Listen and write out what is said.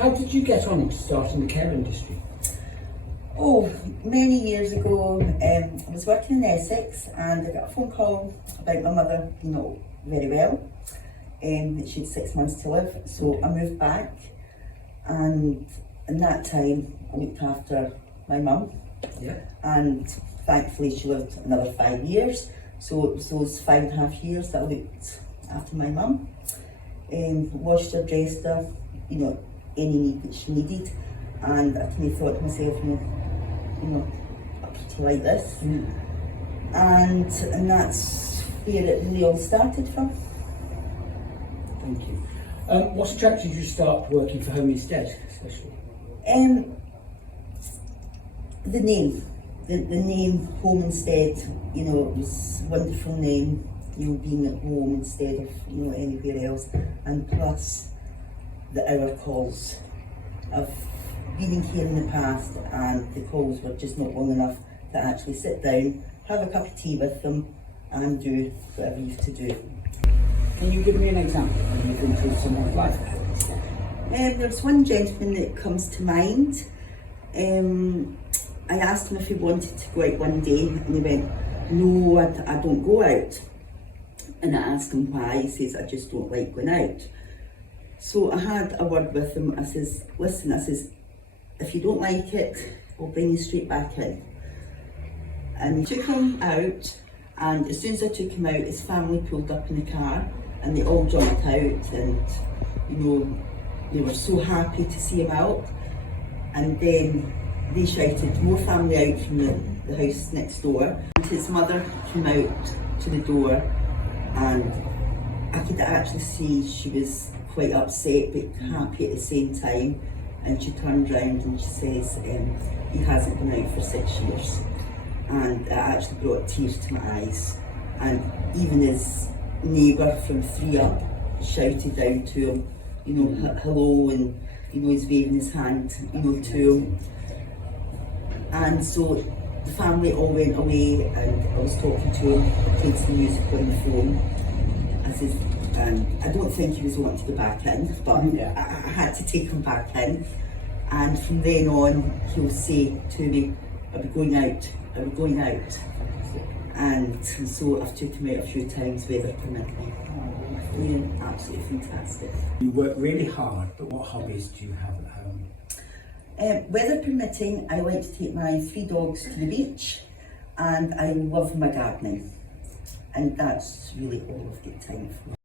How did you get on to start in the care industry? Oh, many years ago, I was working in Essex and I got a phone call about my mother being not very well. She had 6 months to live, so I moved back, and in that time I looked after my mum. Yeah. And thankfully she lived another 5 years, so it was those 5.5 years that I looked after my mum. Washed her, dressed her, any need that she needed, and I kind of thought to myself, I pretty like this. And that's where it really all started from. Thank you. What attracted you to start working for Home Instead, especially? The name. The name Home Instead, it was a wonderful name, being at home instead of, anywhere else. And plus the hour calls. I've been in care in the past and the calls were just not long enough to actually sit down, have a cup of tea with them and do whatever you have to do. Can you give me an example when you've been through someone's life? There's one gentleman that comes to mind. I asked him if he wanted to go out one day and he went, no, I don't go out. And I asked him why. He says, I just don't like going out. So I had a word with him. I says, listen, if you don't like it, I'll bring you straight back in. And I took him out, and as soon as I took him out, his family pulled up in the car and they all jumped out, and they were so happy to see him out. And then they shouted more family out from the house next door. And his mother came out to the door, and I could actually see she was quite upset but happy at the same time. And she turned round and she says, he hasn't been out for 6 years. And it actually brought tears to my eyes. And even his neighbour from 3 up shouted down to him, hello, and he's waving his hand, to him. And so the family all went away, and I was talking to him, played some music on the phone. I said, I don't think he was wanting to go back in, but I had to take him back in. And from then on, he'll say to me, I'll be going out. And so I've took him out a few times, weather permitting. Absolutely fantastic. You work really hard, but what hobbies do you have at home? Weather permitting, I like to take my 3 dogs to the beach, and I love my gardening. And that's really all I've got time for.